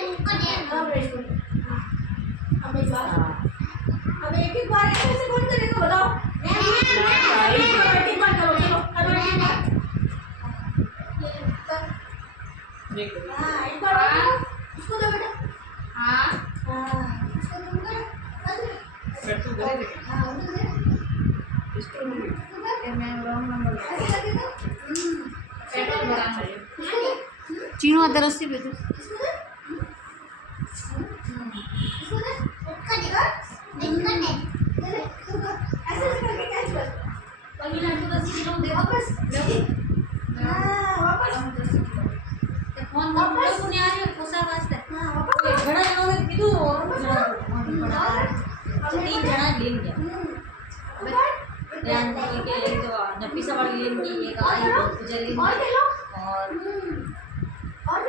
अब एक बार अब एक बार ऐसे कौन करेगा बताओ एक बार करो चलो अब एक बार हाँ एक बार इसको दो बेटा हाँ हाँ इसको तुम करो हाँ उनको दे इसको मैं रॉन्ग नंबर ऐसे लगेगा पेट्रोल भराना है चीनो आता रस्सी पे तो नफीसा वाली लेंगी एक आई पूजा लेंगी और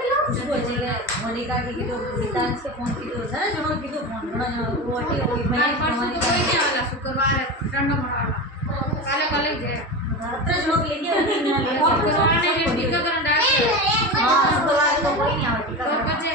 मोनिका की तो गीतांश के फोन की तो जरा जणो की तो फोन घणो जणो वो अटी होई मैं कोई नहीं वाला शुक्रवार रंग मराला काले काले जे रात्र जणो लेंगे शुक्रवार ने टीका करन डाल हां शुक्रवार तो कोई नहीं आवे टीका तो बचे